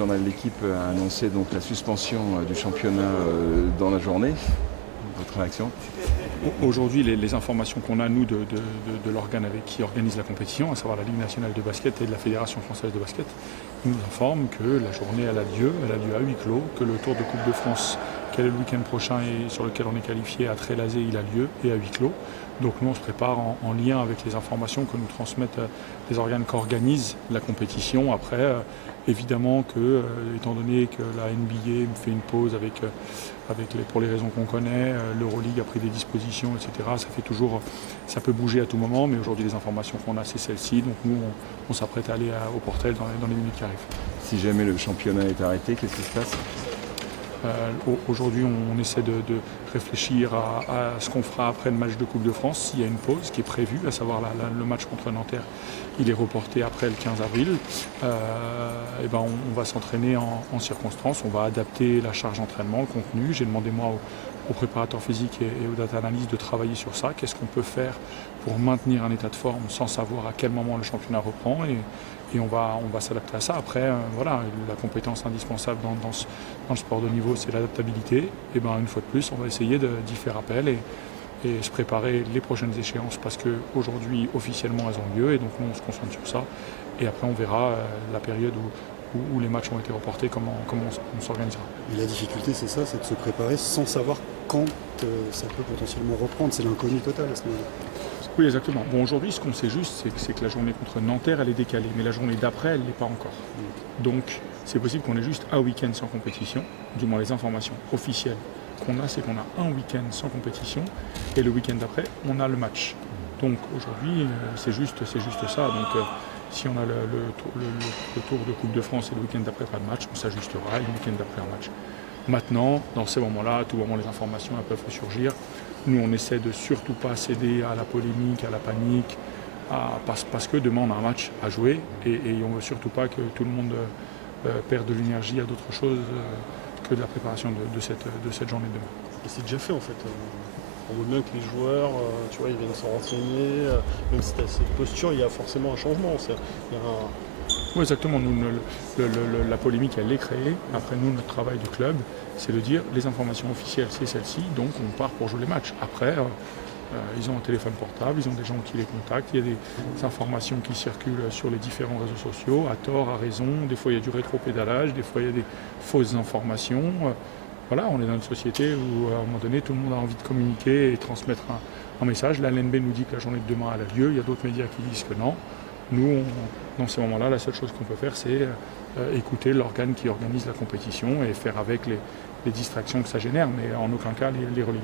Le journal de l'équipe a annoncé donc la suspension du championnat dans la journée. Votre réaction? Aujourd'hui, les informations qu'on a, nous, de l'organe qui organise la compétition, à savoir la Ligue nationale de basket et de la Fédération française de basket, nous informent que la journée elle a lieu à huis clos, que le Tour de Coupe de France, qui est le week-end prochain et sur lequel on est qualifié à Trélazé, il a lieu et à huis clos. Donc nous, on se prépare en lien avec les informations que nous transmettent les organes qui organisent la compétition. Après, évidemment que, étant donné que la NBA fait une pause pour les raisons qu'on connaît, l'Euroleague a pris des dispositions, etc. Ça peut bouger à tout moment, mais aujourd'hui les informations qu'on a, c'est celle-ci. Donc nous, on s'apprête à aller au Portel dans les minutes qui arrivent. Si jamais le championnat est arrêté, qu'est-ce qui se passe? Aujourd'hui, on essaie de réfléchir à ce qu'on fera après le match de Coupe de France. S'il y a une pause qui est prévue, à savoir le match contre Nanterre, il est reporté après le 15 avril. On va s'entraîner en circonstance, on va adapter la charge d'entraînement, le contenu. J'ai demandé moi aux préparateurs physiques et aux data analystes de travailler sur ça. Qu'est-ce qu'on peut faire pour maintenir un état de forme sans savoir à quel moment le championnat reprend et on va s'adapter à ça. Après, la compétence indispensable dans le sport de niveau, c'est l'adaptabilité. Et une fois de plus, on va essayer d'y faire appel et se préparer les prochaines échéances parce qu'aujourd'hui, officiellement, elles ont lieu et donc nous, on se concentre sur ça. Et après, on verra la période où les matchs ont été reportés, comment on s'organisera. Et la difficulté, c'est ça, c'est de se préparer sans savoir quand ça peut potentiellement reprendre. C'est l'inconnu total à ce moment-là. Oui, exactement. Bon, aujourd'hui, ce qu'on sait juste, c'est que la journée contre Nanterre, elle est décalée. Mais la journée d'après, elle ne l'est pas encore. Donc, c'est possible qu'on ait juste un week-end sans compétition. Du moins, les informations officielles qu'on a, c'est qu'on a un week-end sans compétition. Et le week-end d'après, on a le match. Donc, aujourd'hui, c'est juste ça. Donc, si on a le Tour de Coupe de France et le week-end d'après, pas de match, on s'ajustera. Et le week-end d'après, un match. Maintenant, dans ces moments-là, à tout moment, les informations elles peuvent surgir. Nous, on essaie de surtout pas céder à la polémique, à la panique, parce que demain, on a un match à jouer et on ne veut surtout pas que tout le monde perde de l'énergie à d'autres choses que de la préparation de cette journée de demain. Et c'est déjà fait en fait. On voit bien que les joueurs, ils viennent s'en renseigner. Même si tu as cette posture, il y a forcément un changement. Oui, exactement. Nous, la polémique, elle est créée. Après, nous, notre travail du club, c'est de dire les informations officielles, c'est celle-ci, donc on part pour jouer les matchs. Après, ils ont un téléphone portable, ils ont des gens qui les contactent, il y a des informations qui circulent sur les différents réseaux sociaux, à tort, à raison. Des fois, il y a du rétro-pédalage, des fois, il y a des fausses informations. On est dans une société où, à un moment donné, tout le monde a envie de communiquer et transmettre un message. La LNB nous dit que la journée de demain elle a lieu, il y a d'autres médias qui disent que non. Nous, dans ces moments-là, la seule chose qu'on peut faire, c'est écouter l'organe qui organise la compétition et faire avec les distractions que ça génère, mais en aucun cas les relayer.